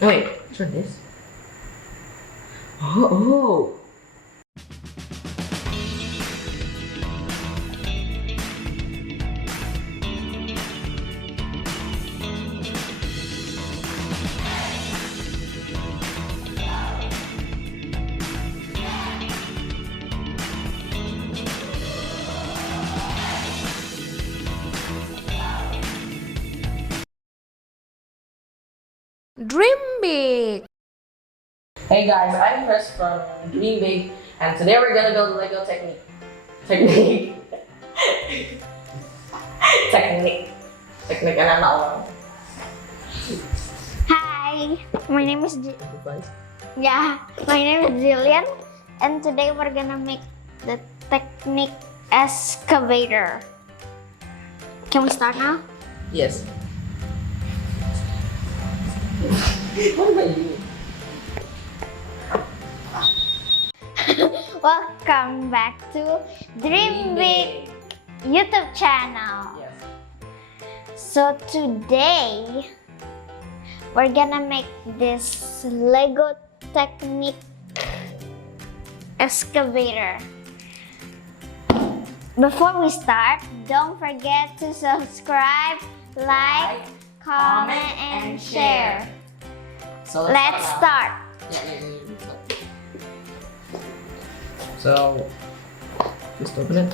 No, wait. Which one this? Oh! Dream big! Hey guys, I'm Chris from Dream Big, and today we're gonna build a Lego Technic. Technic, and I'm not alone. Hi, my name is my name is Gillian, and today we're gonna make the Technic excavator. Can we start now? Yes. What am I doing? Welcome back to Dream Big YouTube channel. Yes. So today we're gonna make this Lego Technic excavator. Before we start, don't forget to subscribe, like, comment, and share. So Let's start. Yeah. So, just open it.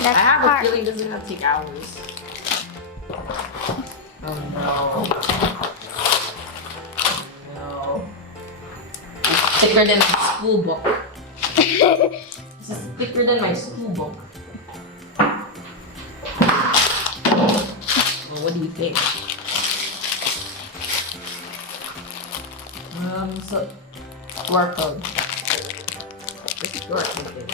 I have a feeling this is gonna take hours. Oh no. No. It's thicker than my school book. This is thicker than my school book. Well, what do you think? So QR code. This is QR code.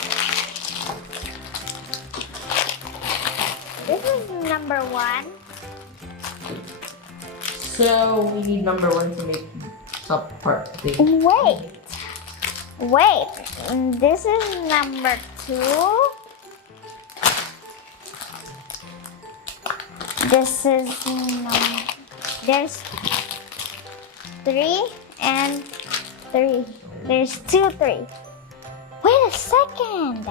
This is number 1. So we need number 1 to make top part thing. Wait. This is number 2. This is there's 3 and 3. There's 2, 3. Wait a second.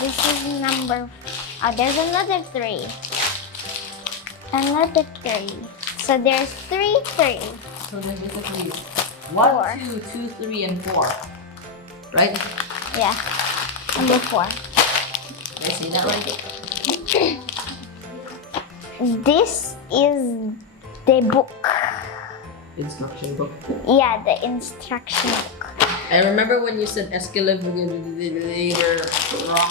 This is number. Oh, there's another 3. Another 3. So there's 3, 3. So there's basically 4. 1, 2, 2, 3, and 4. Right? Yeah. Number 4. Did I say that right? This is the book. Instruction book. Yeah, the instruction book. I remember when you said escalator wrong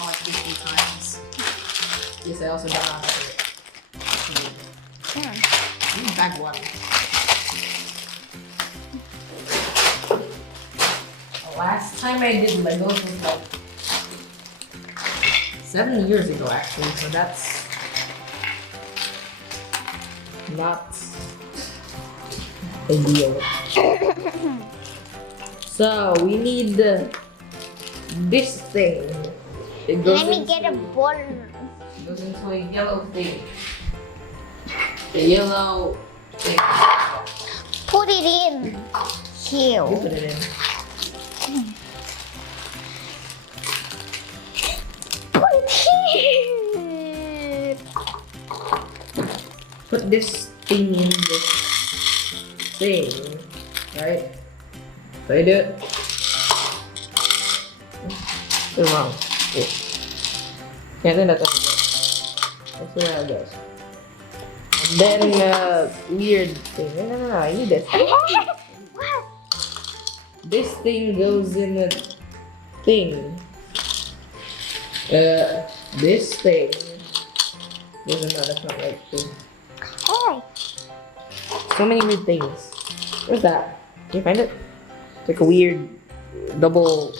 like 50 times. Yes, I also got on it. Back 1. The last time I did Legos was like 7 years ago actually, so that's not ideal. So we need this thing. It goes Let me get a ball. It goes into a yellow thing. The yellow thing. Put it in here. You put it in. Put it here. Put this thing in this thing, right? So I do it. It's wrong. Yeah. Can't do that. That's where it goes. And then weird thing. No. I need this. What? This thing goes in a thing. This thing. That's not right thing. Hey. So many weird things. Where's that? Can you find it? It's like a weird double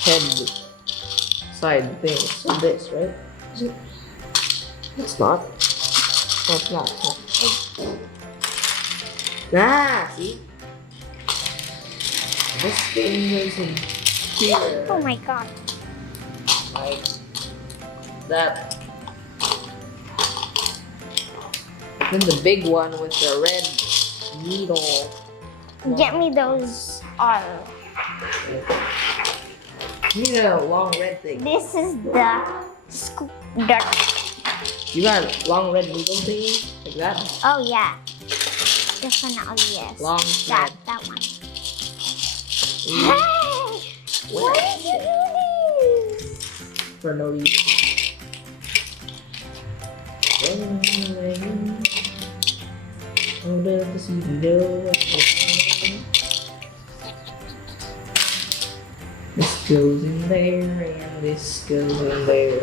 head side thing. So this, right? Is it? It's not. No, it's not. Ah, see? This thing is in here. Oh my god. Like that. Then the big one with the red needle. Get me those all. You need a long red thing. This is the scoop dirt. You got a long red needle thingy? Like that? Oh yeah. Definitely yes. Long that thread. that one. Mm. Hey! Why did you do this? For no reason. Oh, does the sea know? This goes in there and this goes in there.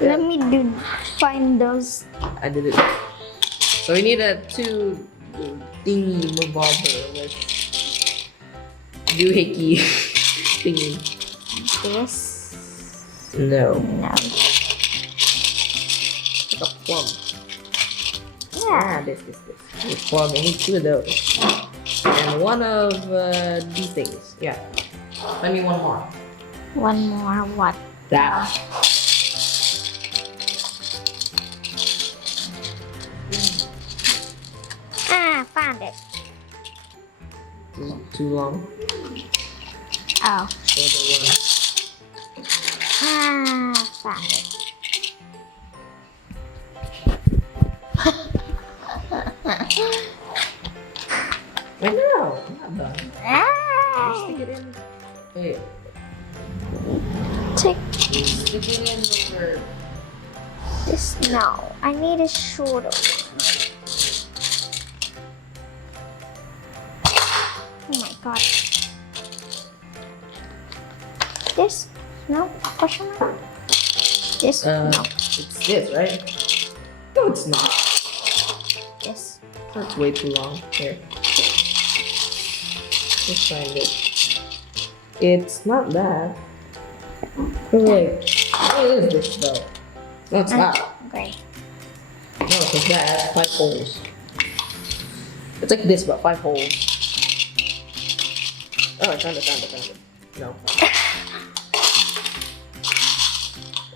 Let me find those. I did it. So we need a two thingy movable with doohickey thingy. This. No, No. like a plum. Yeah. This. This plum. I need two of those. And one of these things. Yeah. Let me one more. One more what? That. Ah, found it. This is too long. Oh. So the one. Ah, found it. Wait, no, I'm not done. Ah. Stick it in. Wait, Take stick it in over. this. No, I need a shorter one. Oh my god. This? No? Question mark? This? No. It's this, right? No, it's not. This. That's way too long. Here. Let's find it. It's not that. Oh, wait. What is this though? No, it's not. Great. No, it's that. It has 5 holes. It's like this, but 5 holes. Oh, I found it. No.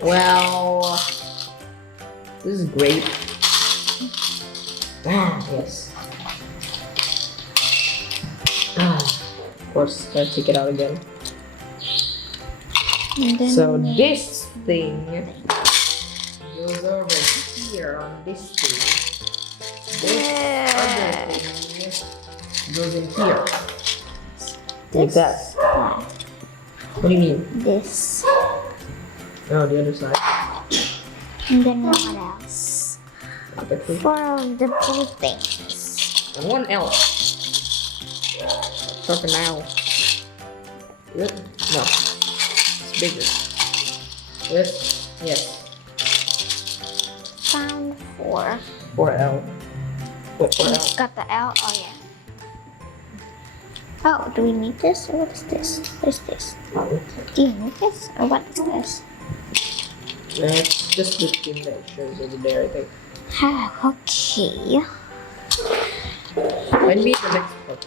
Well, this is great. Ah, yes. Of course, gotta take it out again. And then So this thing goes over here on this thing. This other thing goes in here. Like that. that. What do you mean? This. Oh, the other side. And then what else? Okay. 4 of the blue things. And one else. For now. Yep. No. It's bigger. This. Yes. Found 4. 4L. Wait, 4L. Got the L. Oh yeah. Oh, do we need this or what is this? What is this? Do you need this or what is this? It's just the thing that shows over there, I think. Okay. Might be the next part.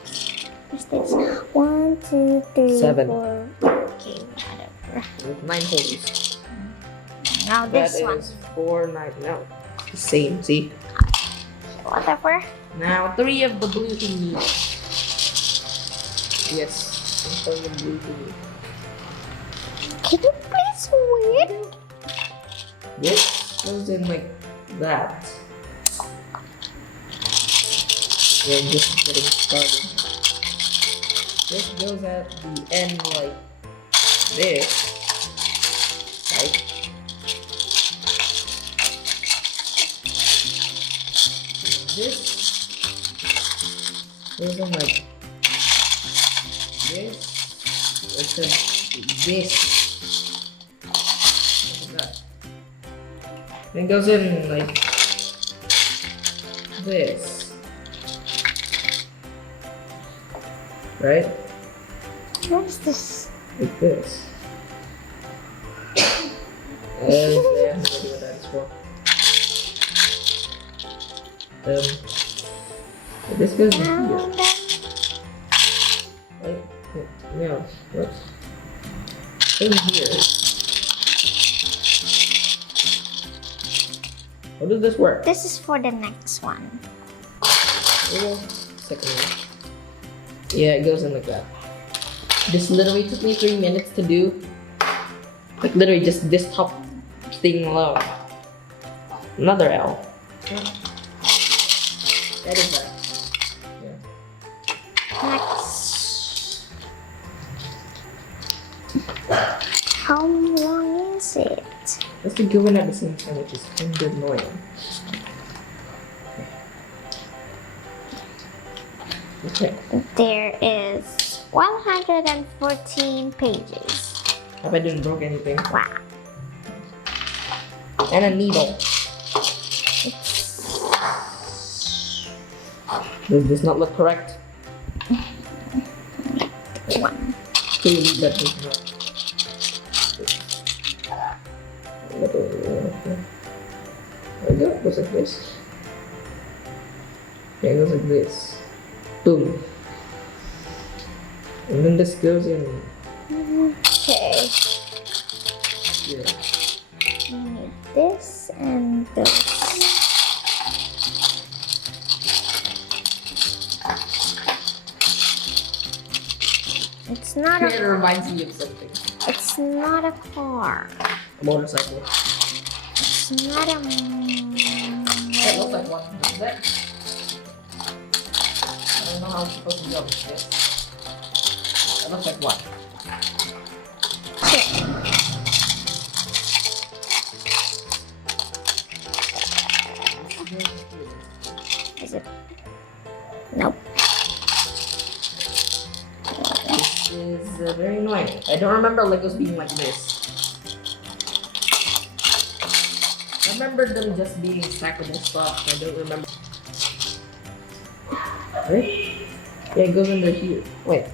What's this? 1, 2, 3, 7. 4. Okay, whatever. With 9 holes. Now this That one. is 4, 9. No. The same, see? Whatever. Now 3 of the blue thingies. Yes. 3 of the blue thingies. Can you please wait? This goes in like that. We're just getting started. This goes at the end like this. Right? This goes in like this. It's this. Look at that. Then it goes in like this. Right? What is this? Like this. I have no idea what that is for. This goes in here. Right? No. Whoops. Same here. How does this work? This is for the next one. Second one. Yeah, it goes in like that. This literally took me 3 minutes to do. Like literally just this top thing alone. Another L. That is that. Yeah. Next. How long is it? Let's do going at the same time, which is kind of annoying. Okay. There is 114 pages. Hope I didn't broke anything. Wow. And a needle. Does this not look correct? One. Clearly that does not. There we go. It goes like this. Yeah, it goes like this. Boom. And then this goes in. Okay. Yeah. We need this and this. It's not It a. reminds me of something. It's not a car. A motorcycle. It's not a. That looks like one. Is that? I don't know how it's supposed to go. Yes. That looks like one. Is it? Nope. This is very annoying. I don't remember Legos being like this. I remember them just being stackable stuff. I don't remember. Right? Yeah, it goes under here. Wait.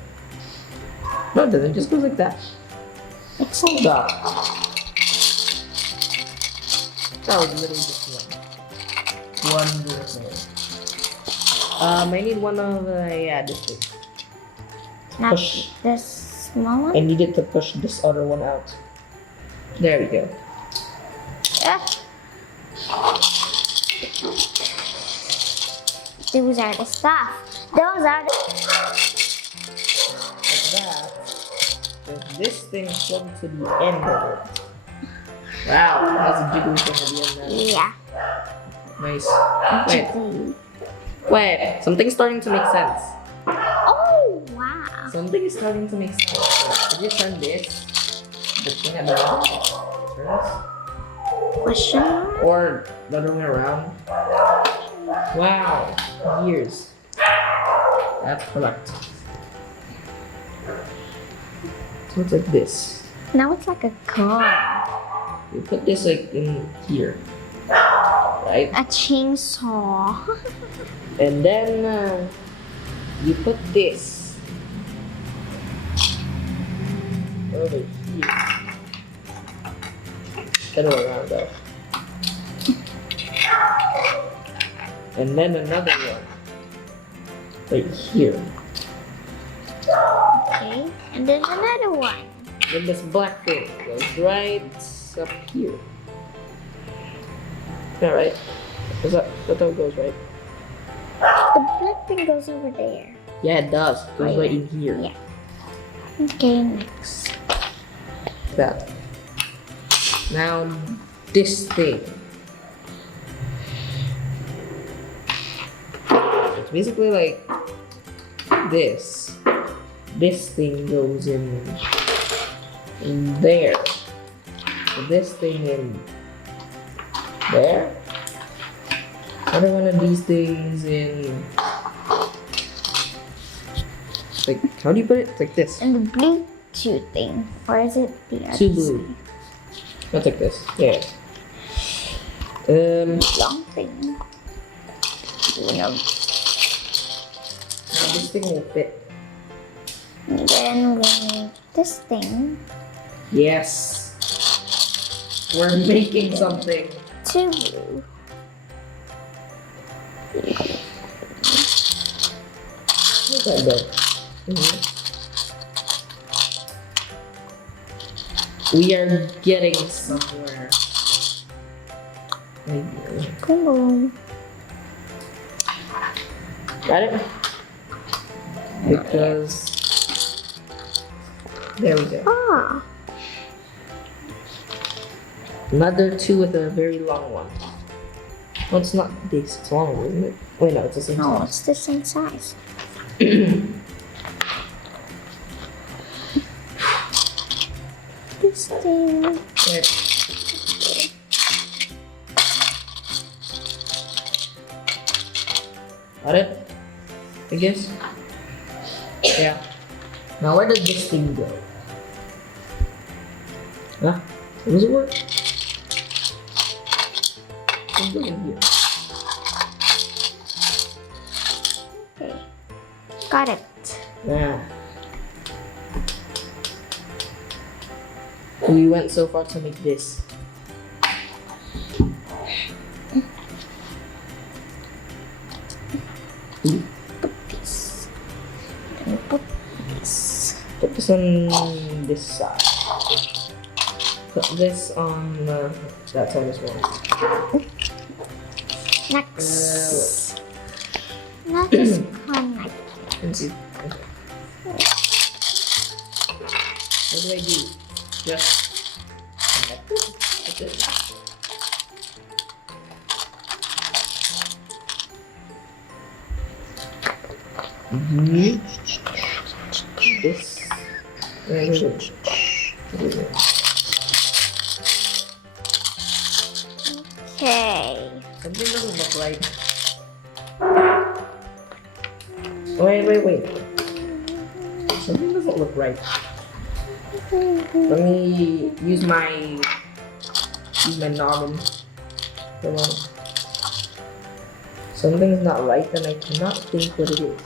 No, it doesn't. It just goes like that. It's Hold up. That was literally just one. Wonderful. I need one of yeah, this thing. not Push. this small one. I needed to push this other one out. There we go. Ah. Those are the stuff. Those are the. Like that. Then this thing plugged to the end of it. Wow, that's a jiggly thing at the end there. Yeah. Nice. Wait, Jiggly. wait. Something's starting to make sense. Oh wow. Something is starting to make sense. Wait, if you turn this, the thing at the bottom turns, Question mark? or the other way around. Wow, years. That's correct. So it's like this. Now it's like a car. You put this like in here, right? A chainsaw. And then you put this over here. Other way around though. And then another one right here. Okay. And then another one. Then this black thing goes right up here. Yeah, right? That's how it goes, right? The black thing goes over there. Yeah, it does. It goes right in here. Yeah. Okay, next. That. Now, this thing. It's basically like this. This thing goes in there. So this thing in there. Another one of these things in. Like, how do you put it? It's like this. And the Bluetooth thing. Or is it the other Two blue. side? That's like this. Yeah. Long thing. Now this thing will fit. And then we need this thing. Yes. We're making something. Two blue. What's that though? We are getting somewhere. Maybe. Boom boom. Got it? Because there we go. Ah. Another two with a very long one. Well, it's not this. It's longer, isn't it? Wait, no, it's the same No, size. it's the same size. This thing. There. Got it? I guess. Yeah. Now where does this thing go? Huh? Does it work? It's going in here. Okay. Got it. Yeah. We went so far to make this. This. And put this. Put this on this side. Put this on that side as well. Next. Not just connect. Let's see. Okay. What do I do? Just connect it? That's it. Mm-hmm. This. Where is it? Okay. Something doesn't look right. Wait. Something doesn't look right. Let me use my noggin. Come on. Something's not right, and I cannot think what it is.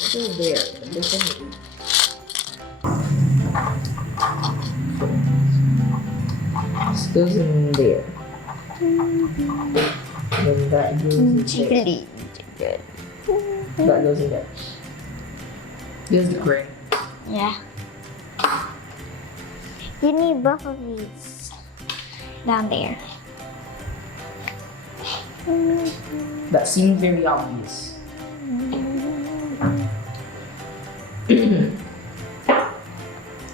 What is there? Listen. This goes in there. Then that goes in there. Jiggly. That goes in there. This is the gray. Yeah. You need both of these down there. That seems very obvious.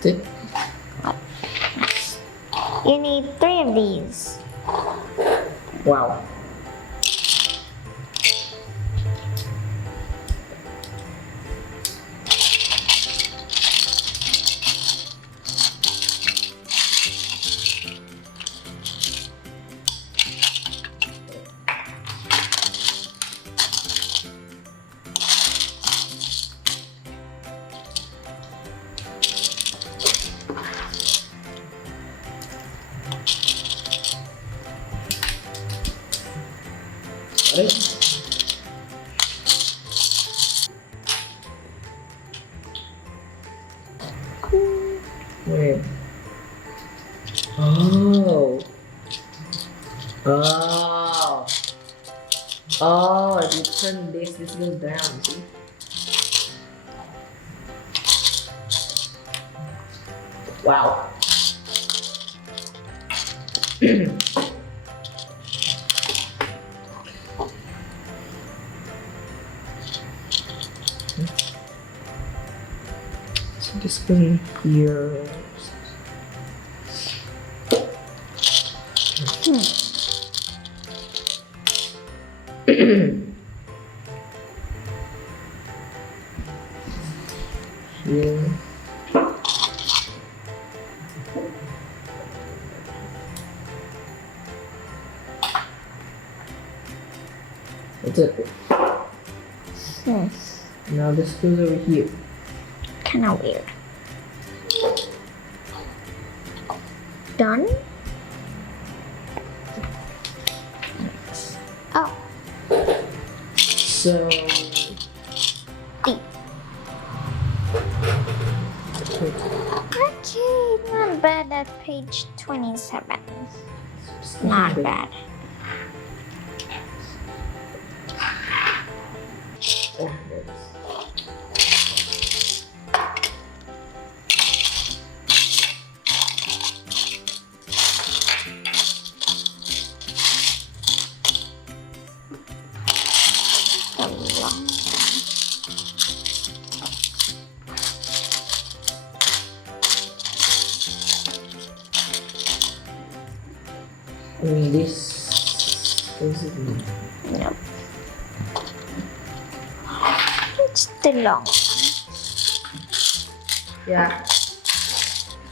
Tip. You need 3 of these. Wow. Got it? Wait. Oh. Oh. Oh, if you turn this goes down, see? Wow. So this goes in here. Here. That's it. Now this goes over here. Kinda weird. Done? Oh, So D. Okay, not bad at page 27. Not bad. Oh, there it is. I mean, this is No. It's too long. yeah.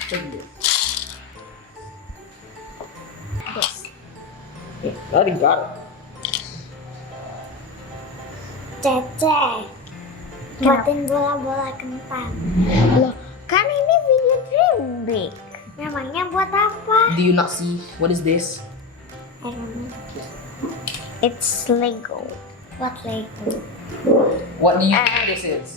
Take this. This. Yeah, I already got it. Cece. Buatin bola-bola kentang. Loh, kan ini video dream big. Memangnya buat apa? Do you not see what is this? I don't know. It's Lego. What Lego? What do you think this is?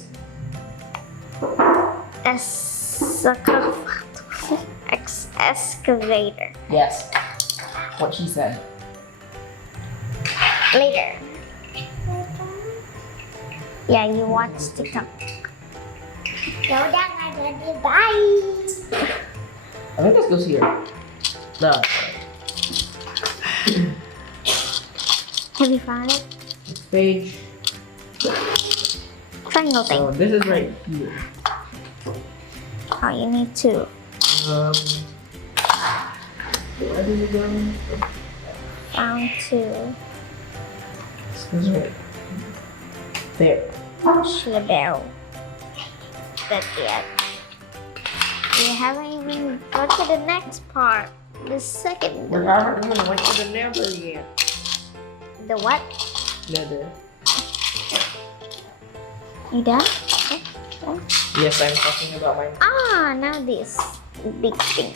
Excavator. Yes. What she said. Later. Yeah, you watch TikTok. Ya udah nggak jadi, bye. I think this goes here. No. Have you found it? Next page. Triangle thing. So this is right here. Oh, you need to. Where did it go? Found two. This goes right there. Shadow. That's it. We haven't even got to the next part. The second We one. haven't even went to the nether yet. The what? Nether. You done? Yes, I'm talking about mine. Ah, now this big thing.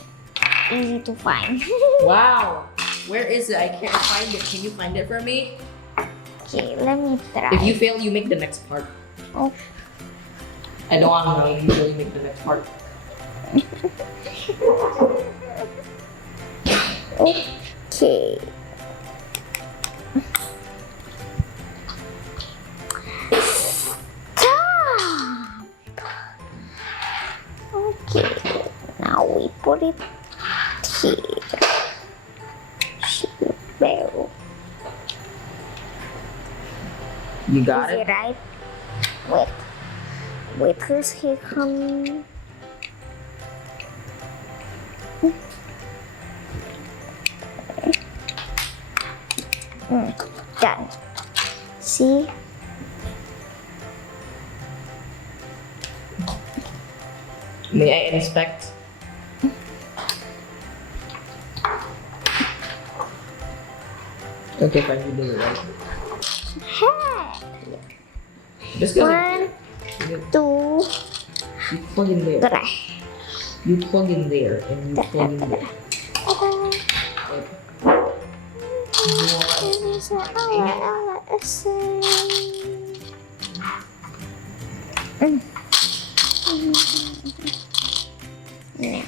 Easy to find. Wow. Where is it? I can't find it. Can you find it for me? Okay, let me try. If you fail, you make the next part. Oh. I know I'm going to usually make the next part. Okay. Stop. Okay. Now we put it here. Bell. You got Is it? it right? Wait. Wait, who's here come? Done. See? May I inspect? Okay, fine, you did it right. Hey! Just go. One, two, You plug in there. three. You plug in there and you plug in there.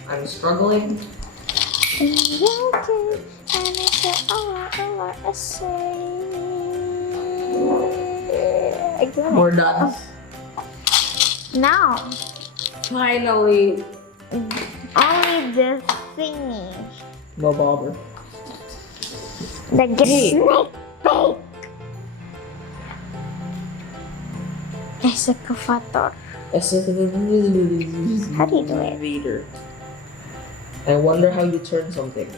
I'm struggling. We're done. Now, Finally. only the thingy No bother. that gets Hey. snake bait. Excavator. How do you do it? Vader. I wonder how you turn something.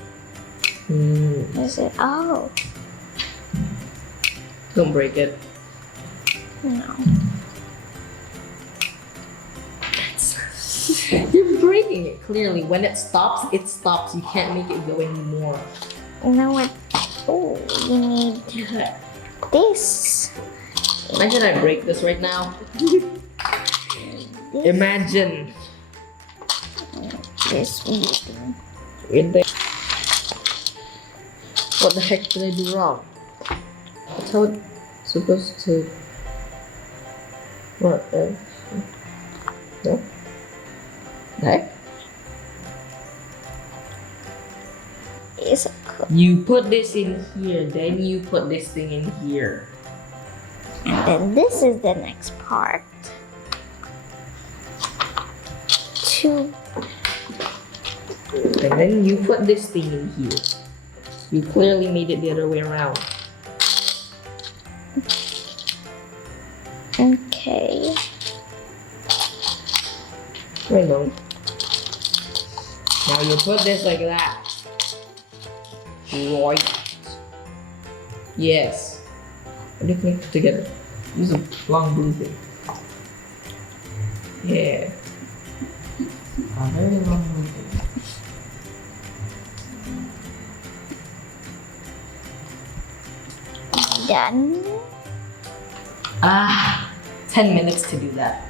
Is it? Oh, Don't break it. no. You're breaking it clearly. When it stops, it stops. You can't make it go anymore. You know what? Oh, you need this. Imagine I break this right now. This. Imagine. This meeting. In there. What the heck did I do wrong? That's how it's supposed to. What? No? The heck? Is You put this in here, then you put this thing in here. and then this is the next part. Two. And then you put this thing in here. You clearly made it the other way around. Okay. Wait, no. Now you put this like that. Right. Yes. How do you connect it together? Use a long blue thing. Yeah. A very long blue thing. Done. 10 minutes to do that.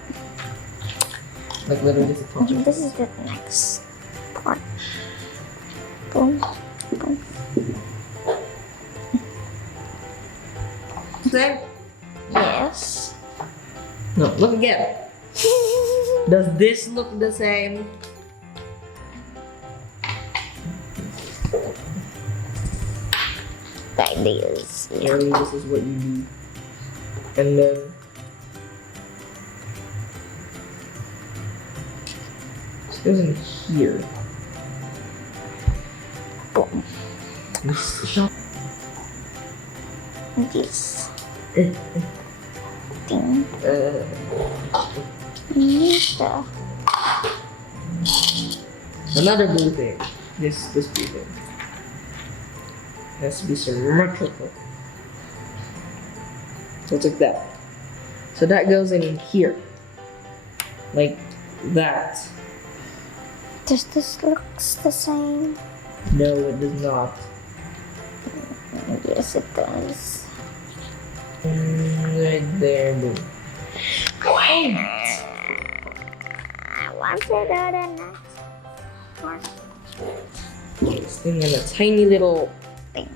Like literally just a project. This is the next part. Boom. Boom. Same? Yes. No, look again. Does this look the same? The idea is Really, this is what you do. And then this goes in here. boom. This shot. This thing. Another blue thing. This blue thing. Has to be symmetrical. So it's like that. So that goes in here. Like that. Does this looks the same? No, it does not. Yes, it does. Right there, boom. I want to do the next part. This thing in a tiny little Thing.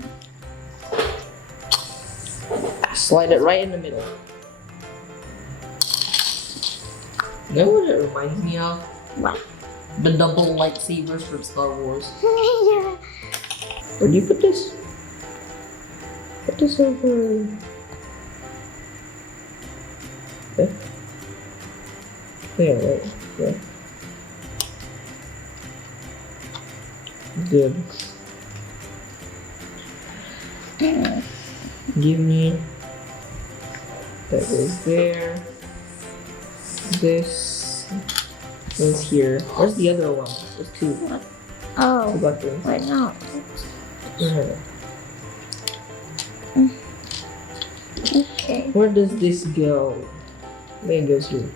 slide it right in the middle. You know what it reminds me of? What? The double lightsabers from Star Wars. Yeah. Where do you put this? Put this over. Okay. There, right? Yeah. Good. Give me. That goes there. This goes here. Where's the other one? There's two. Two Oh, buttons. wait, no. Okay. Where does this go? There it goes here.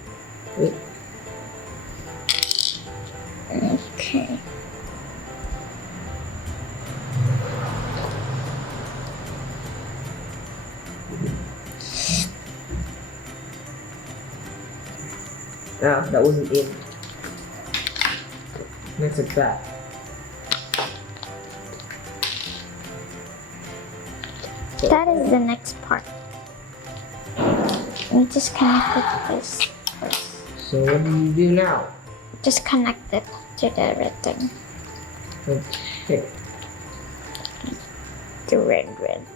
Okay. Ah, that wasn't in. Next like that. So, That is the next part. We just connect it to this first. so what do you do now? Just connect it to the red thing. Okay. The red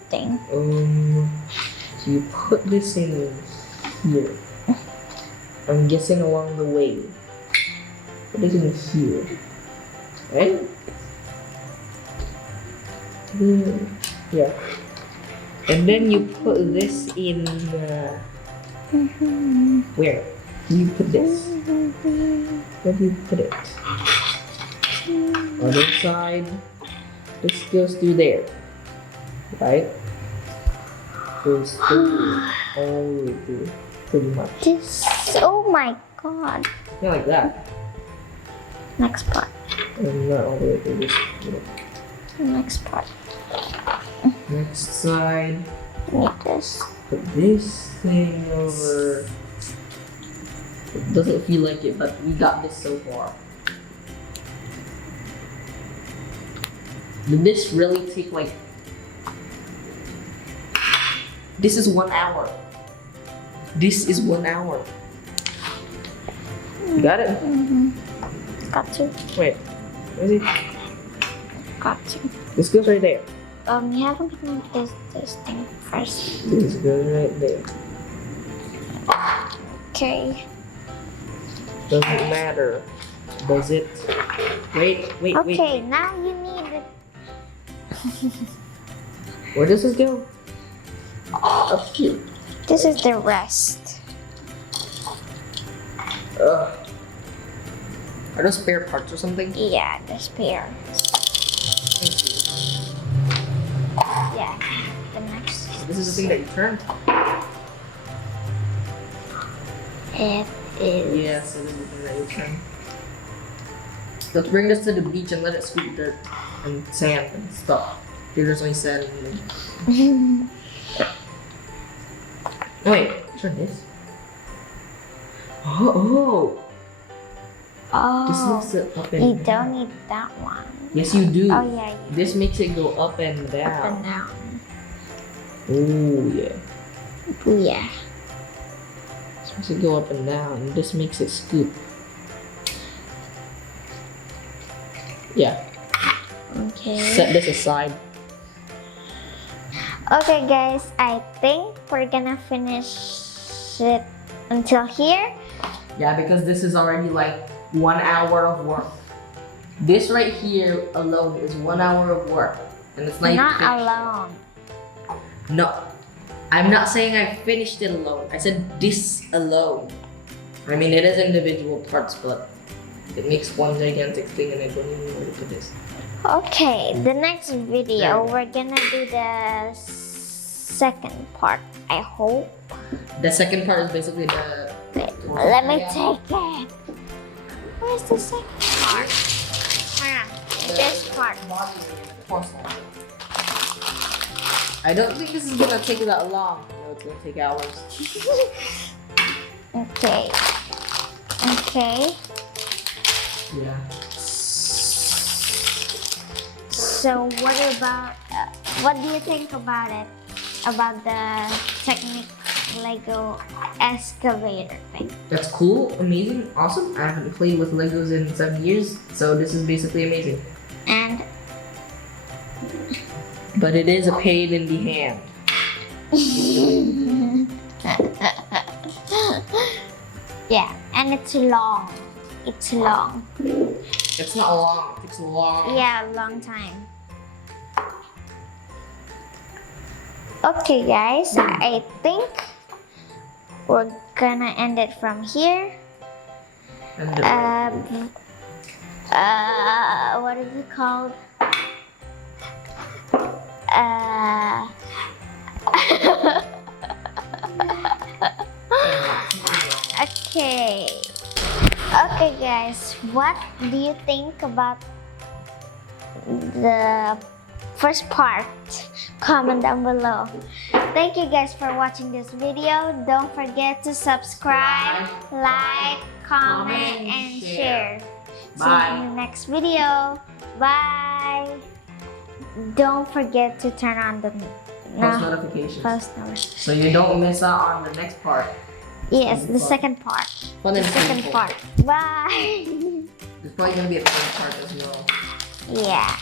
thing. So you put this in here. I'm guessing along the way. Put this in here. Right? Yeah. And then you put this in where? You put this. Where do you put it? Other side. This goes through there. Right? Goes through all the way through. Pretty much. This. Oh my god. Yeah, like that. Next part. And not all the way through this. Next part. Next side. Need this. Put this thing over. It doesn't feel like it, but we got this so far. Did this really take like... This is 1 hour. This is 1 hour. You got it? Got to. Wait. Where is it? Got to. This goes right there. You haven't connected this thing first. This goes right there. Okay. Doesn't matter. Does it? Wait. Okay, now you need it. Where does this go? Up here. This is the rest. Ugh. Are those spare parts or something? Yeah, the spare. Let's see. Yeah. The next. This is the thing that you turn. It is. Yes, it is the thing that you turn. Let's bring this to the beach and let it scoop dirt and sand and stuff. There's only sand. Oh, wait, turn this. Oh. This Oh. makes it up and You down. don't need that one. Yes, you do. Oh yeah. This makes it go up and Up and down. down. Oh yeah. Yeah. This makes it go up and down. And this makes it scoop. Yeah. Okay. Set this aside. Okay, guys. I think we're gonna finish it until here. Yeah, because this is already like 1 hour of work. This right here alone is 1 hour of work, and it's not, Not even finished. alone. No, I'm not saying I finished it alone. I said this alone. I mean, it is individual parts, but it makes one gigantic thing, and I don't even know where to put this. Okay, the next video There. we're gonna do the second part. I hope. The second part is basically the. Let me take it. Where's the second part? Where? This part. I don't think this is gonna take that long. No, it's gonna take hours. Okay. Okay. Yeah. So what about? What do you think about it? About the Technic Lego excavator thing? That's cool, amazing, awesome. I haven't played with Legos in 7 years, so this is basically amazing. And But it is a pain in the hand. yeah, and it's long. It's long. It's not long, it takes a long. Yeah, long time. Okay, guys, I think we're gonna end it from here. And What is it called? Okay. Okay, guys, what do you think about the first part? Comment down below. Thank you guys for watching this video. Don't forget to subscribe, like, comment, and share. See you Bye. in the next video. Bye. Don't forget to turn on the Post notifications. post notifications. So you don't miss out on the next part. Yes, the second part. Fun The and second painful. part. Bye. There's probably gonna be a third part as well. Yeah.